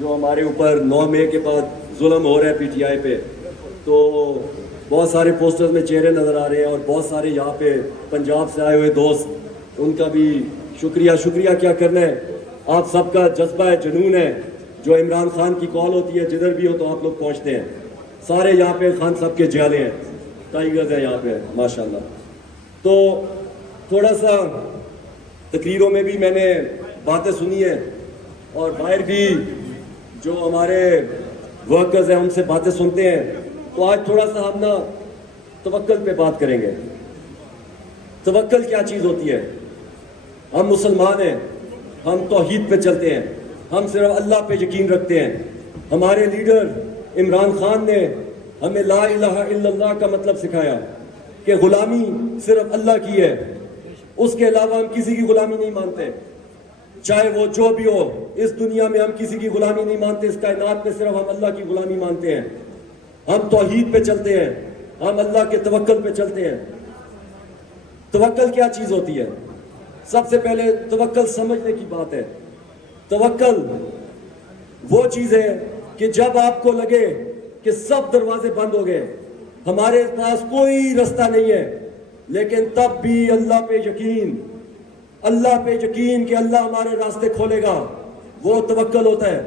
جو ہمارے اوپر 9 مئی کے بعد ظلم ہو رہا ہے پی ٹی آئی پہ، تو بہت سارے پوسٹرز میں چہرے نظر آ رہے ہیں اور بہت سارے یہاں پہ پنجاب سے آئے ہوئے دوست، ان کا بھی شکریہ کیا کرنا ہے. آپ سب کا جذبہ ہے، جنون ہے، جو عمران خان کی کال ہوتی ہے جدھر بھی ہو تو آپ لوگ پہنچتے ہیں. سارے یہاں پہ خان صاحب کے جالے ہیں، ٹائیگرز ہیں یہاں پہ ماشاءاللہ. تو تھوڑا سا تقریروں میں بھی میں نے باتیں سنی ہیں اور باہر بھی جو ہمارے ورکرز ہیں ان سے باتیں سنتے ہیں. تو آج تھوڑا سا ہم نا توکل پہ بات کریں گے. توکل کیا چیز ہوتی ہے؟ ہم مسلمان ہیں، ہم توحید پہ چلتے ہیں، ہم صرف اللہ پہ یقین رکھتے ہیں. ہمارے لیڈر عمران خان نے ہمیں لا الہ الا اللہ کا مطلب سکھایا کہ غلامی صرف اللہ کی ہے، اس کے علاوہ ہم کسی کی غلامی نہیں مانتے. چاہے وہ جو بھی ہو، اس دنیا میں ہم کسی کی غلامی نہیں مانتے، اس کائنات میں صرف ہم اللہ کی غلامی مانتے ہیں. ہم توحید پہ چلتے ہیں، ہم اللہ کے توکل پہ چلتے ہیں. توکل کیا چیز ہوتی ہے؟ سب سے پہلے توکل سمجھنے کی بات ہے. توکل وہ چیز ہے کہ جب آپ کو لگے کہ سب دروازے بند ہو گئے، ہمارے پاس کوئی رستہ نہیں ہے، لیکن تب بھی اللہ پہ یقین کہ اللہ ہمارے راستے کھولے گا، وہ توکل ہوتا ہے.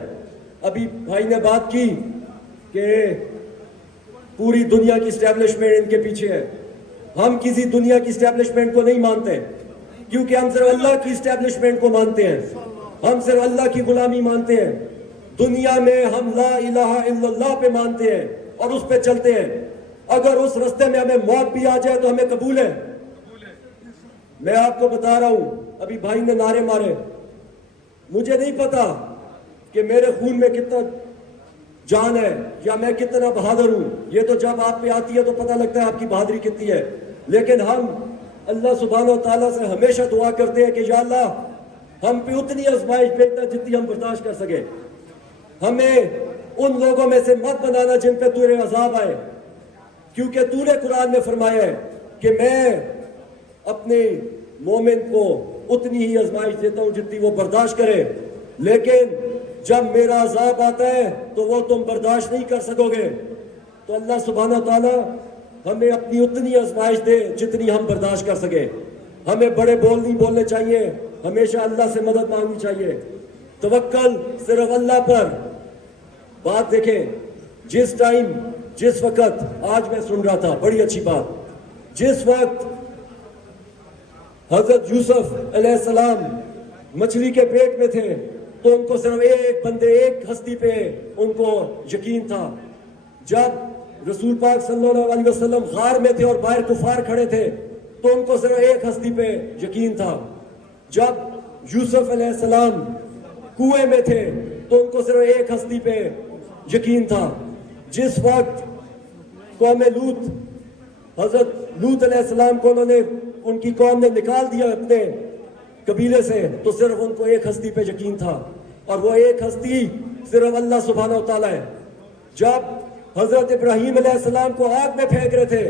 ابھی بھائی نے بات کی کہ پوری دنیا کی اسٹیبلشمنٹ ان کے پیچھے ہے. ہم کسی دنیا کی اسٹیبلشمنٹ کو نہیں مانتے، کیونکہ ہم صرف اللہ کی اسٹیبلشمنٹ کو مانتے ہیں، ہم صرف اللہ کی غلامی مانتے ہیں. دنیا میں ہم لا الہ الا اللہ پہ مانتے ہیں اور اس پہ چلتے ہیں. اگر اس رستے میں ہمیں موت بھی آ جائے تو ہمیں قبول ہے. میں آپ کو بتا رہا ہوں، ابھی بھائی نے نعرے مارے، مجھے نہیں پتا کہ میرے خون میں کتنا جان ہے یا میں کتنا بہادر ہوں. یہ تو جب آپ پہ آتی ہے تو پتہ لگتا ہے آپ کی بہادری کتنی ہے. لیکن ہم اللہ سبحانہ و تعالیٰ سے ہمیشہ دعا کرتے ہیں کہ یا اللہ ہم پہ اتنی آزمائش بھیجنا جتنی ہم برداشت کر سکیں. ہمیں ان لوگوں میں سے مت بنانا جن پہ تیرے عذاب آئے، کیونکہ تو نے قرآن میں فرمایا ہے کہ میں اپنے مومن کو اتنی ہی آزمائش دیتا ہوں جتنی وہ برداشت کرے، لیکن جب میرا عذاب آتا ہے تو وہ تم برداشت نہیں کر سکو گے. تو اللہ سبحانہ تعالیٰ ہمیں اپنی اتنی آزمائش دے جتنی ہم برداشت کر سکیں. ہمیں بڑے بول نہیں بولنے چاہیے، ہمیشہ اللہ سے مدد مانگنی چاہیے. توکل صرف اللہ پر. بات دیکھیں، جس وقت آج میں سن رہا تھا بڑی اچھی بات، جس وقت حضرت یوسف علیہ السلام مچھلی کے پیٹ میں تھے تو ان کو صرف ایک بندے، ایک ہستی پہ ان کو یقین تھا. جب رسول پاک صلی اللہ علیہ وسلم غار میں تھے اور باہر کفار کھڑے تھے تو ان کو صرف ایک ہستی پہ یقین تھا. جب یوسف علیہ السلام کنویں میں تھے تو ان کو صرف ایک ہستی پہ یقین تھا. جس وقت قوم لوط، حضرت لوط علیہ السلام کو ان کی قوم نے نکال دیا اپنے قبیلے سے تو صرف ان کو ایک ہستی پہ یقین تھا، اور وہ ایک ہستی صرف اللہ سبحانہ و تعالیٰ ہے. جب حضرت ابراہیم علیہ السلام کو آگ میں پھینک رہے تھے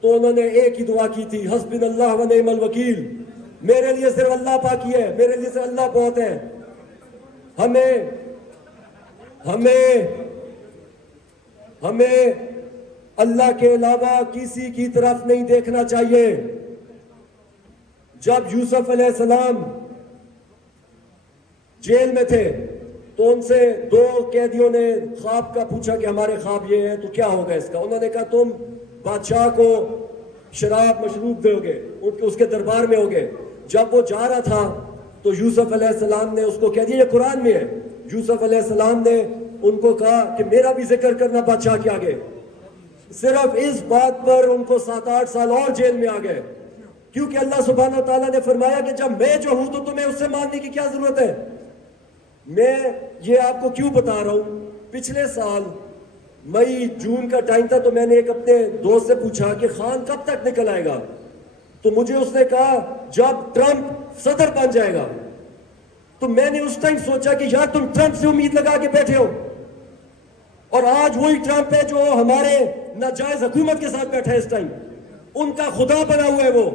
تو انہوں نے ایک ہی دعا کی تھی، حسبنا اللہ و نعم الوکیل، میرے لیے صرف اللہ پاکی ہے، میرے لیے صرف اللہ بہت ہے. ہمیں اللہ کے علاوہ کسی کی طرف نہیں دیکھنا چاہیے. جب یوسف علیہ السلام جیل میں تھے تو ان سے 2 قیدیوں نے خواب کا پوچھا کہ ہمارے خواب یہ ہے تو کیا ہوگا اس کا. انہوں نے کہا تم بادشاہ کو شراب مشروب دو گے، اس کے دربار میں ہوگے. جب وہ جا رہا تھا تو یوسف علیہ السلام نے اس کو کہہ دیا، یہ قرآن میں ہے، یوسف علیہ السلام نے ان کو کہا کہ میرا بھی ذکر کرنا بادشاہ کے آگے. صرف اس بات پر ان کو 7-8 سال اور جیل میں آ گئے، کیونکہ اللہ سبحانہ تعالیٰ نے فرمایا کہ جب میں جو ہوں تو تمہیں اس سے ماننے کی کیا ضرورت ہے. میں یہ آپ کو کیوں بتا رہا ہوں، پچھلے سال مئی جون کا ٹائم تھا تو میں نے ایک اپنے دوست سے پوچھا کہ خان کب تک نکل آئے گا، تو مجھے اس نے کہا جب ٹرمپ صدر بن جائے گا. تو میں نے اس ٹائم سوچا کہ یار تم ٹرمپ سے امید لگا کے بیٹھے ہو، اور آج وہی ٹرمپ ہے جو ہمارے ناجائز حکومت کے ساتھ بیٹھا ہے اس ٹائم. ان کا خدا بنا ہوا ہے. وہ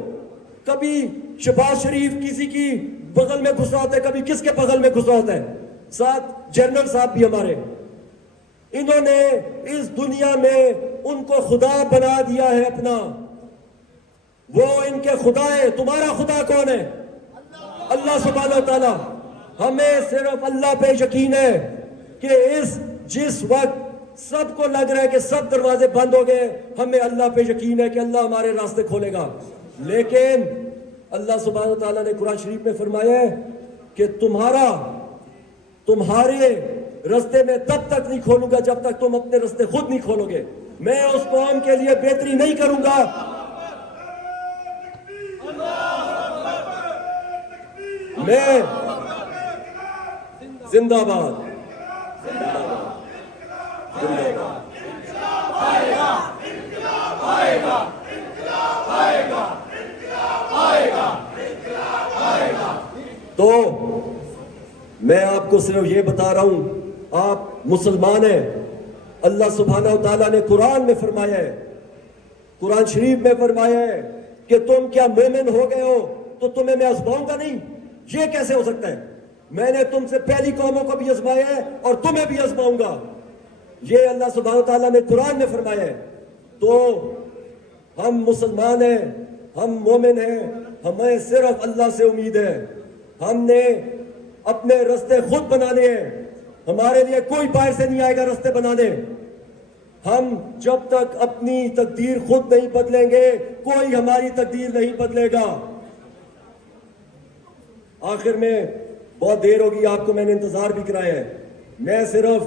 کبھی شہباز شریف کسی کی بغل میں گھسا ہوتا ہے، کبھی کس کے بغل میں گھسا ہوتا ہے. ساتھ جنرل صاحب بھی ہمارے، انہوں نے اس دنیا میں ان کو خدا بنا دیا ہے اپنا، وہ ان کے خدا ہے۔ تمہارا خدا کون ہے؟ اللہ سبحانہ و تعالیٰ۔ ہمیں صرف اللہ پہ یقین ہے کہ جس وقت سب کو لگ رہا ہے کہ سب دروازے بند ہو گئے، ہمیں اللہ پہ یقین ہے کہ اللہ ہمارے راستے کھولے گا۔ لیکن اللہ سبحانہ و تعالیٰ نے قرآن شریف میں فرمایا ہے کہ تمہارے راستے میں تب تک نہیں کھولوں گا جب تک تم اپنے راستے خود نہیں کھولو گے۔ میں اس قوم کے لیے بہتری نہیں کروں گا۔ میں زندہ باد، تو میں آپ کو صرف یہ بتا رہا ہوں، آپ مسلمان ہیں۔ اللہ سبحانہ و تعالیٰ نے قرآن میں فرمایا ہے، قرآن شریف میں فرمایا ہے کہ تم کیا مومن ہو گئے ہو تو تمہیں میں آزماؤں گا نہیں؟ یہ کیسے ہو سکتا ہے؟ میں نے تم سے پہلی قوموں کو بھی آزمایا ہے اور تمہیں بھی آزماؤں گا۔ یہ اللہ سبحانہ و تعالیٰ نے قرآن میں فرمایا ہے۔ تو ہم مسلمان ہیں، ہم مومن ہیں، ہمیں صرف اللہ سے امید ہے۔ ہم نے اپنے راستے خود بنانے ہیں، ہمارے لیے کوئی باہر سے نہیں آئے گا راستے بنانے۔ ہم جب تک اپنی تقدیر خود نہیں بدلیں گے، کوئی ہماری تقدیر نہیں بدلے گا۔ آخر میں بہت دیر ہوگی، آپ کو میں نے انتظار بھی کرایا ہے۔ میں صرف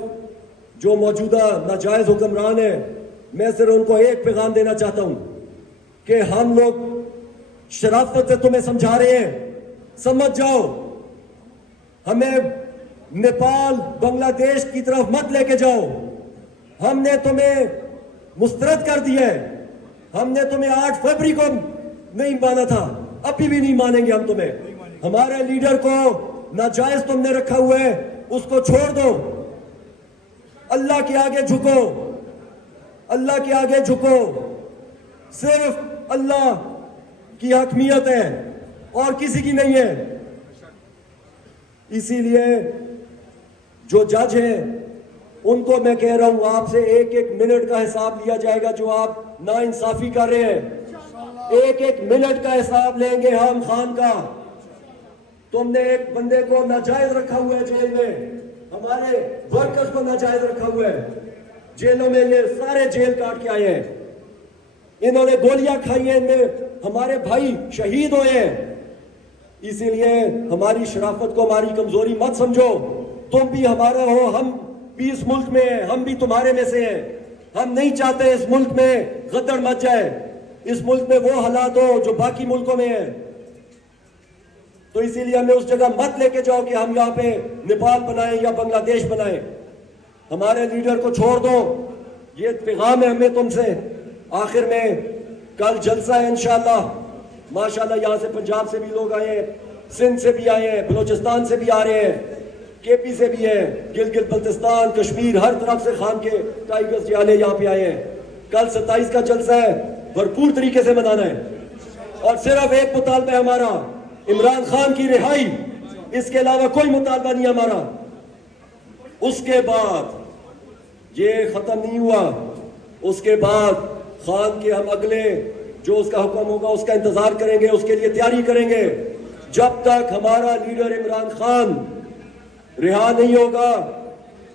جو موجودہ ناجائز حکمران ہیں، میں صرف ان کو ایک پیغام دینا چاہتا ہوں کہ ہم لوگ شرافت سے تمہیں سمجھا رہے ہیں، سمجھ جاؤ۔ ہمیں نیپال بنگلہ دیش کی طرف مت لے کے جاؤ۔ ہم نے تمہیں مسترد کر دیا ہے، ہم نے تمہیں 8 فروری کو نہیں مانا تھا، ابھی بھی نہیں مانیں گے ہم تمہیں۔ ہمارے لیڈر کو ناجائز تم نے رکھا ہوا ہے، اس کو چھوڑ دو۔ اللہ کے آگے جھکو، اللہ کے آگے جھکو۔ صرف اللہ کی حاکمیت ہے اور کسی کی نہیں ہے۔ اسی لیے جو جج ہیں ان کو میں کہہ رہا ہوں، آپ سے ایک ایک منٹ کا حساب لیا جائے گا جو آپ نا انصافی کر رہے ہیں۔ ایک ایک منٹ کا حساب لیں گے ہم خان کا۔ تم نے ایک بندے کو ناجائز رکھا ہوا ہے جیل میں، ہمارے ورکرز کو ناجائز رکھا ہوا ہے جیلوں میں، یہ سارے جیل کاٹ کے آئے ہیں، انہوں نے گولیاں کھائی ہیں، ان میں ہمارے بھائی شہید ہوئے ہیں۔ اسی لیے ہماری شرافت کو ہماری کمزوری مت سمجھو۔ تم بھی ہمارا ہو، ہم بھی اس ملک میں ہیں، ہم بھی تمہارے میں سے ہیں۔ ہم نہیں چاہتے اس ملک میں غدر مچ جائے، اس ملک میں وہ حالات ہو جو باقی ملکوں میں ہیں۔ تو اسی لیے ہمیں اس جگہ مت لے کے جاؤ کہ ہم یہاں پہ نیپال بنائیں یا بنگلہ دیش بنائیں۔ ہمارے لیڈر کو چھوڑ دو، یہ پیغام ہے ہمیں تم سے۔ آخر میں کل جلسہ ہے انشاءاللہ، ماشاءاللہ یہاں سے پنجاب سے بھی لوگ آئے ہیں، سندھ سے بھی آئے ہیں، بلوچستان سے بھی آ رہے ہیں، کے پی سے بھی ہیں، گلگت بلتستان، کشمیر، ہر طرف سے خان کے ٹائیگرز جالے یہاں پہ آئے ہیں۔ کل 27 کا جلسہ ہے، بھرپور طریقے سے منانا ہے، اور صرف ایک مطالبہ ہے ہمارا، عمران خان کی رہائی۔ اس کے علاوہ کوئی مطالبہ نہیں ہمارا۔ اس کے بعد یہ ختم نہیں ہوا، اس کے بعد خان کے ہم اگلے جو اس کا حکم ہوگا اس کا انتظار کریں گے، اس کے لیے تیاری کریں گے۔ جب تک ہمارا لیڈر عمران خان رہا نہیں ہوگا،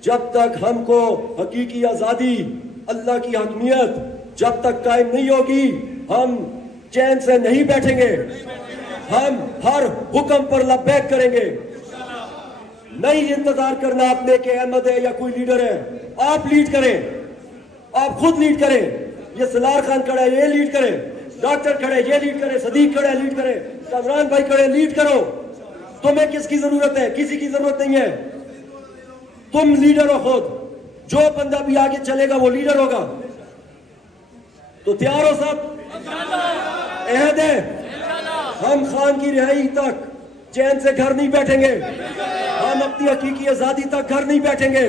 جب تک ہم کو حقیقی آزادی، اللہ کی حاکمیت جب تک قائم نہیں ہوگی، ہم چین سے نہیں بیٹھیں گے۔ ہم ہر حکم پر لبیک کریں گے۔ نہیں انتظار کرنا آپ نے کہ احمد ہے یا کوئی لیڈر ہے، آپ لیڈ کریں، آپ خود لیڈ کریں۔ یہ سلار خان کھڑا ہے، یہ لیڈ کریں، ڈاکٹر کھڑے یہ لیڈ کریں، صدیق کھڑے لیڈ کریں، کامران بھائی کھڑے لیڈ کرو۔ تمہیں کس کی ضرورت ہے؟ کسی کی ضرورت نہیں ہے، تم لیڈر ہو خود۔ جو بندہ بھی آگے چلے گا وہ لیڈر ہوگا۔ تو تیار ہو سب؟ عہد ہے ہم خان کی رہائی تک چین سے گھر نہیں بیٹھیں گے، ہم اپنی حقیقی آزادی تک گھر نہیں بیٹھیں گے،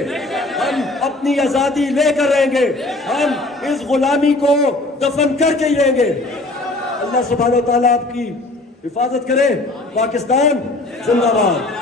ہم اپنی آزادی لے کر رہیں گے، ہم اس غلامی کو دفن کر کے ہی رہیں گے۔ اللہ سبحانہ و تعالیٰ آپ کی حفاظت کرے۔ پاکستان زندہ باد۔